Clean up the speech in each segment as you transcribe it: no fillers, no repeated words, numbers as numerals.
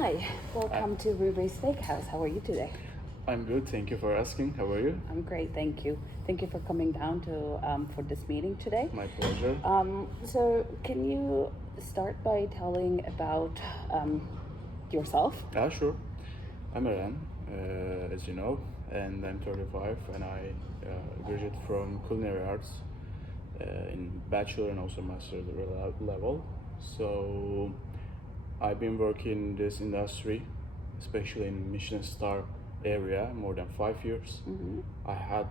Hi, welcome to Ruby's Steakhouse. How are you today? I'm good, thank you for asking. How are you? I'm great, thank you. Thank you for coming down to for this meeting today. My pleasure. So, can you start by telling about yourself? Sure. I'm Eren, as you know, and I'm 35, and I graduated from culinary arts in bachelor and also master level. So I've been working in this industry, especially in Michelin star area, more than 5 years. I had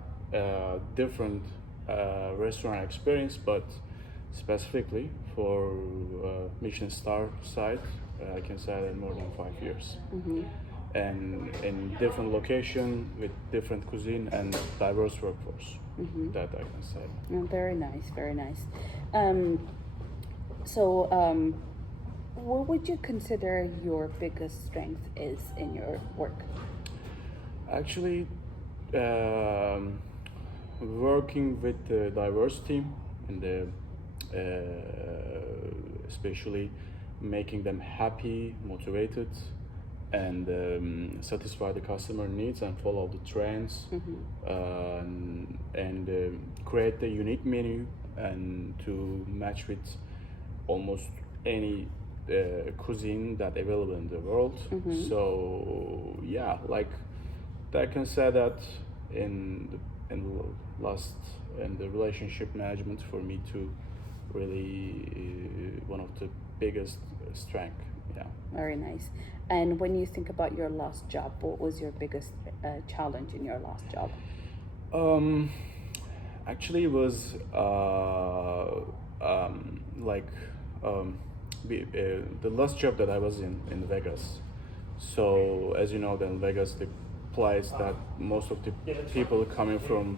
different restaurant experience, but specifically for Michelin star side, I can say that more than 5 years. And in different location with different cuisine and diverse workforce. That I can say. Very nice, very nice. Um, so, what would you consider your biggest strength is in your work? Actually, working with the diverse team and the especially making them happy, motivated, and satisfy the customer needs and follow the trends, and create a unique menu and to match with almost any cuisine that available in the world. So yeah, like I can say that in last in the relationship management for me to really one of the biggest strength. Yeah. Very nice. And when you think about your last job, what was your biggest challenge in your last job? Um, Actually, it was like the last job that I was in Vegas. So as you know, then Vegas, the place that most of the people coming from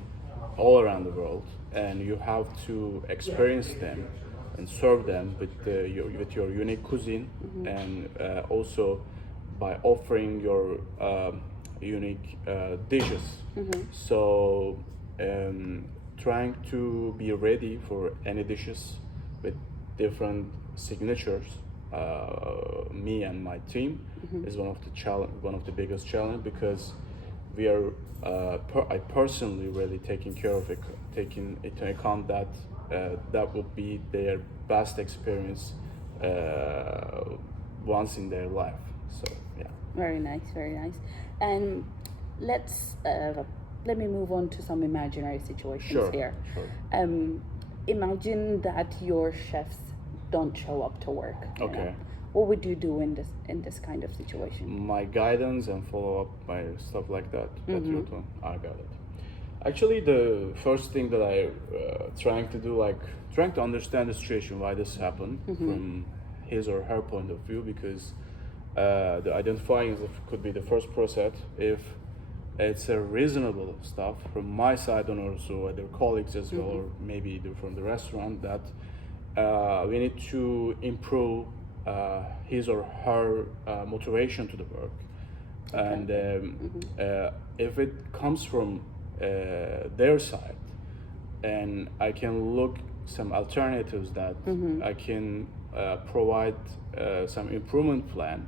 all around the world, and you have to experience them and serve them with your unique cuisine, and also by offering your unique dishes. So trying to be ready for any dishes with different signatures. Me and my team is one of the biggest challenge because we are I personally really taking care of it, taking into account that that would be their best experience once in their life. So yeah. Very nice, very nice. And let's let me move on to some imaginary situations Sure, here. sure. Imagine that your chefs don't show up to work. you know. Okay. What would you do in this kind of situation? My guidance and follow up my stuff like that. That you're doing. I got it. Actually, the first thing that I trying to do, like trying to understand the situation, why this happened from his or her point of view, because the identifying could be the first process. If it's a reasonable stuff from my side and also other colleagues as well, or maybe from the restaurant, that we need to improve his or her motivation to the work. And if it comes from their side, and I can look some alternatives that I can provide some improvement plan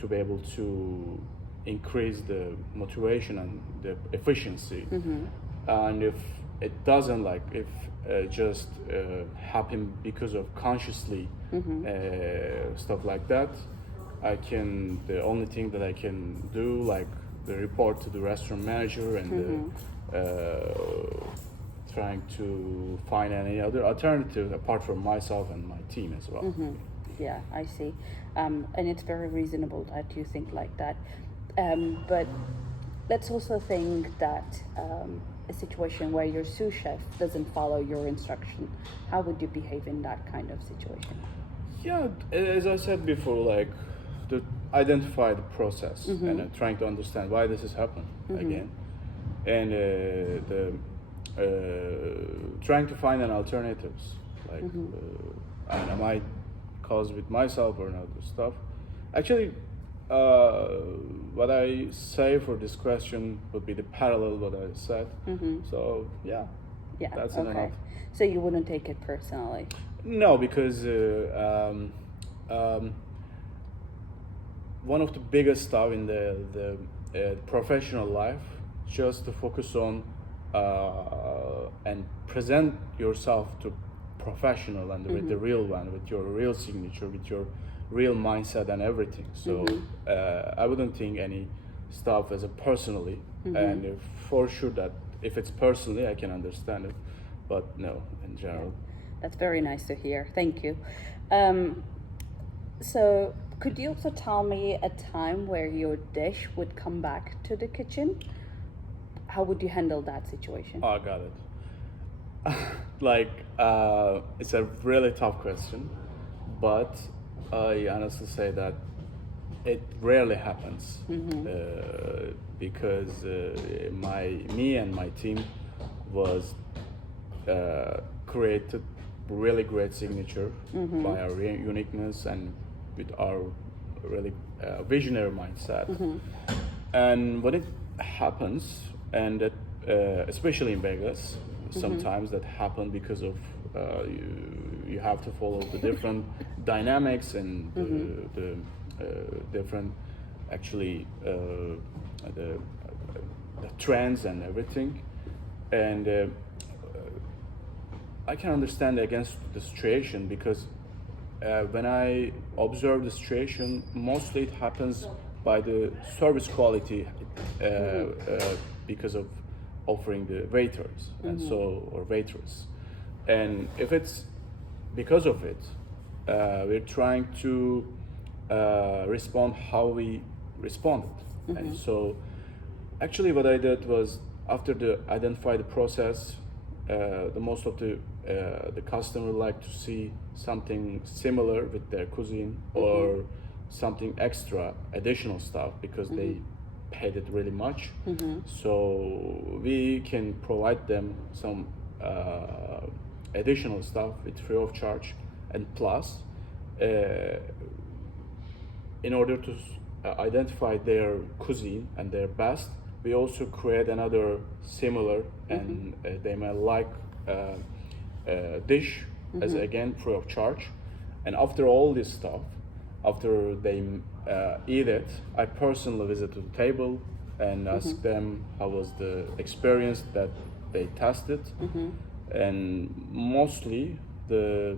to be able to increase the motivation and the efficiency. And if it doesn't, like if just happen because of consciously stuff like that, the only thing that I can do, like the report to the restaurant manager and trying to find any other alternative apart from myself and my team as well. Yeah, I see. And it's very reasonable that you think like that. But let's also think that a situation where your sous chef doesn't follow your instruction, how would you behave in that kind of situation? Yeah, as I said before, like to identify the process and trying to understand why this has happened again, and the trying to find an alternatives, like I mean, am I caused with myself or another stuff? Actually, what I say for this question would be the parallel what I said. So yeah, Yeah, that's okay. enough. So you wouldn't take it personally? No, because one of the biggest stuff in the professional life, just to focus on and present yourself to professional and with the real one, with your real signature, with your real mindset and everything. So I wouldn't think any stuff as a personally, and for sure that if it's personally, I can understand it, but no, in general. That's very nice to hear. Thank you. So, could you also tell me a time where your dish would come back to the kitchen? How would you handle that situation? Oh, I got it. It's a really tough question, but I honestly say that it rarely happens because me and my team was created really great signature by our uniqueness and with our really visionary mindset. And when it happens, and that, especially in Vegas, sometimes that happen because of you have to follow the different dynamics and the different actually the trends and everything, and I can understand against the situation because when I observe the situation, mostly it happens by the service quality because of offering the waiters and so or waitress, and if it's because of it, we're trying to respond how we responded, and so actually what I did was after the identify the process, the most of the customer like to see something similar with their cuisine or something extra additional stuff because they paid it really much. So we can provide them some additional stuff with free of charge, and plus in order to identify their cuisine and their best, we also create another similar and they may like dish as again free of charge. And after all this stuff, after they eat it, I personally visit to the table and ask them how was the experience that they tested, and mostly the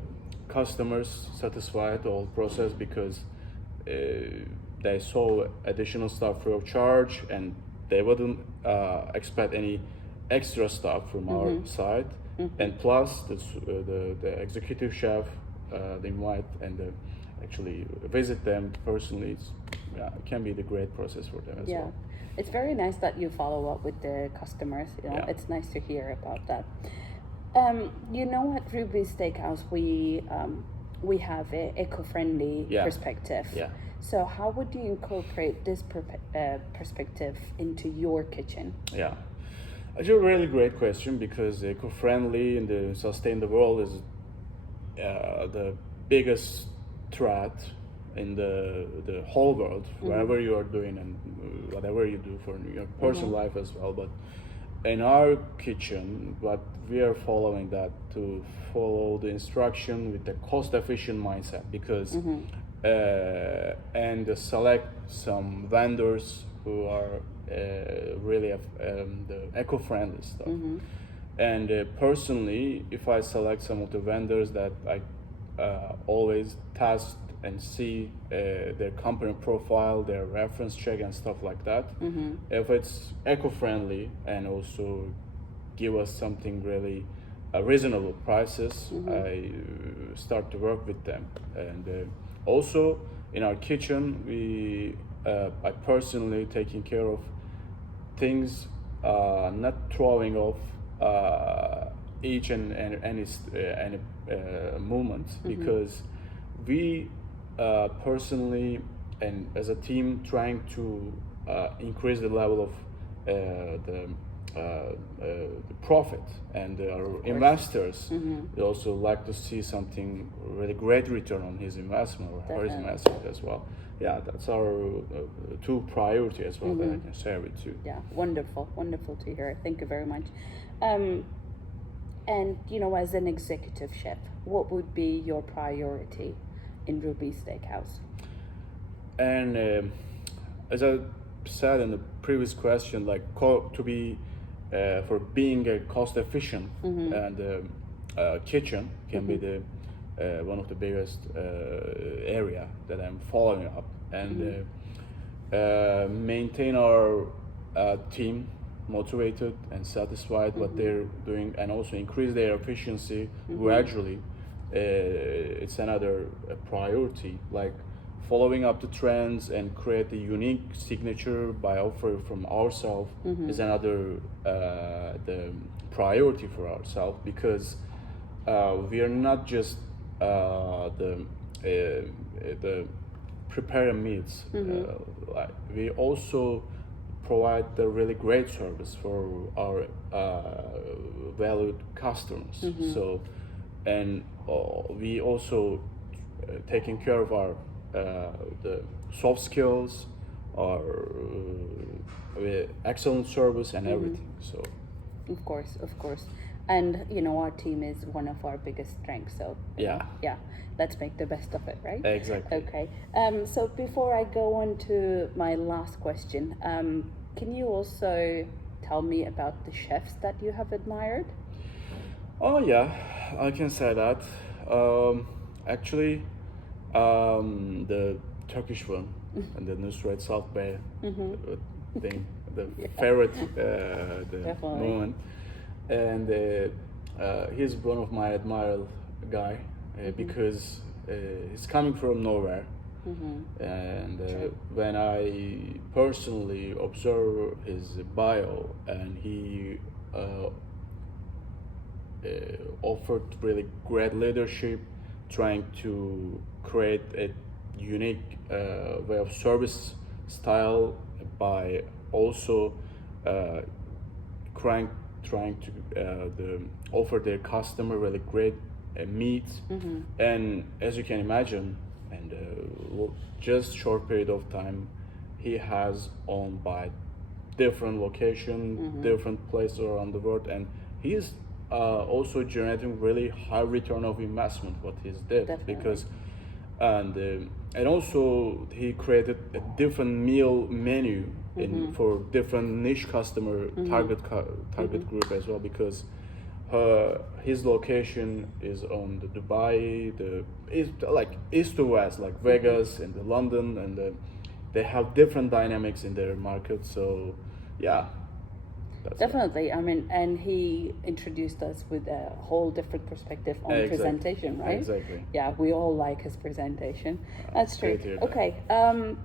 customers satisfied the whole process because they saw additional stuff free of charge and they wouldn't expect any extra stuff from our side, and plus the executive chef, they invite and actually visit them personally. It can be the great process for them as well. It's very nice that you follow up with the customers. Yeah. It's nice to hear about that. At Ruby Steakhouse, we have an eco-friendly perspective. Yeah. So how would you incorporate this perspective into your kitchen? Yeah, actually a really great question because eco-friendly and the sustain the world is the biggest threat in the whole world, wherever you are doing and whatever you do for your personal life as well. But in our kitchen, what we are following that to follow the instruction with the cost-efficient mindset because and select some vendors who are really the eco-friendly stuff. And personally, if I select some of the vendors that I always test and see their company profile, their reference check and stuff like that, if it's eco-friendly and also give us something really reasonable prices, I start to work with them. And also in our kitchen, I personally taking care of things, not throwing off each and any movement, because we personally and as a team trying to increase the level of the profit, and our investors they also like to see something really great return on his investment or her investment as well. Yeah, that's our two priority as well that I can share with you. Yeah, wonderful to hear. Thank you very much. And as an executive chef, what would be your priority in Ruby Steakhouse? And as I said in the previous question, like to be for being a cost efficient, and kitchen can be the one of the biggest area that I'm following up, and maintain our team motivated and satisfied what they're doing, and also increase their efficiency gradually. It's another priority, like following up the trends and create a unique signature by offering from ourselves is another the priority for ourselves, because we are not just the preparing meals. Like we also provide the really great service for our valued customers. So, and we also taking care of our the soft skills, our excellent service and everything. So, of course, and our team is one of our biggest strengths. So yeah, let's make the best of it, right? Exactly. Okay. So before I go on to my last question, can you also tell me about the chefs that you have admired? Oh yeah, I can say that. Actually, the Turkish one and the Nusret South Bay thing, the favorite the Definitely. moment, and he's one of my admired guy because he's coming from nowhere. And when I personally observe his bio, and he offered really great leadership, trying to create a unique way of service style by also trying to offer their customer really great meats. And as you can imagine, and just short period of time, he has owned by different location, different places around the world, and he's also generating really high return of investment what he's did. Definitely. Because and also he created a different meal menu for different niche customer target group as well, because his location is on the Dubai, like east to west, like Vegas and the London, and they have different dynamics in their market. So yeah, that's Definitely. I mean, and he introduced us with a whole different perspective on Exactly. presentation, right? Exactly. Yeah, we all like his presentation. That's true. great to hear that. Okay.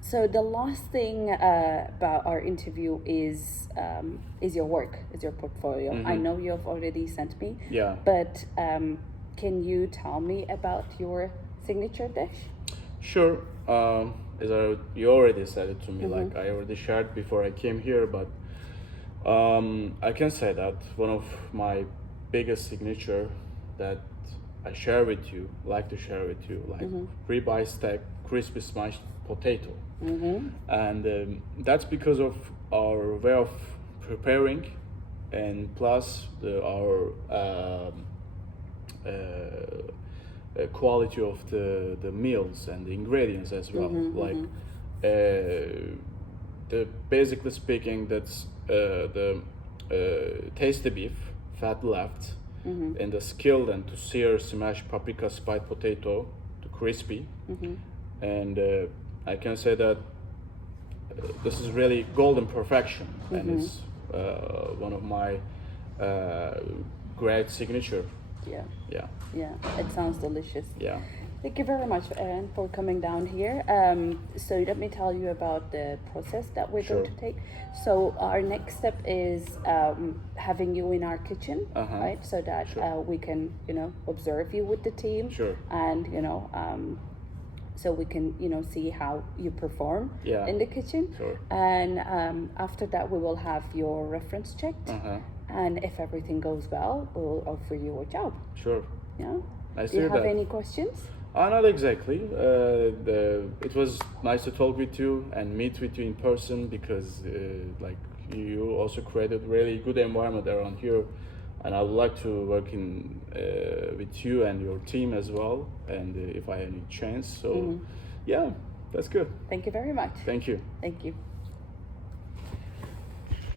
So the last thing about our interview is your work, is your portfolio. I know you have already sent me. Yeah. But can you tell me about your signature dish? Sure. You already said it to me, like I already shared before I came here, but I can say that one of my biggest signature that I share with you, like ribeye steak, crispy smashed potato, and that's because of our way of preparing, and plus our quality of the meals and the ingredients as well. The basically speaking, that's the tasty beef, fat left, and the skilled and to sear smashed paprika spiced potato to crispy, and I can say that this is really golden perfection, and it's one of my great signature. Yeah, it sounds delicious. Yeah. Thank you very much, Aaron, for coming down here. So let me tell you about the process that we're going to take. So our next step is having you in our kitchen, right? So that we can, observe you with the team, and so we can, see how you perform in the kitchen. And after that, we will have your reference checked. And if everything goes well, we'll offer you a job. Yeah. Nice Do you to hear have that. any questions? Not exactly. It was nice to talk with you and meet with you in person, because like you also created really good environment around here, and I would like to work in with you and your team as well, and if I have any chance. So yeah, That's good. Thank you very much. Thank you. Thank you.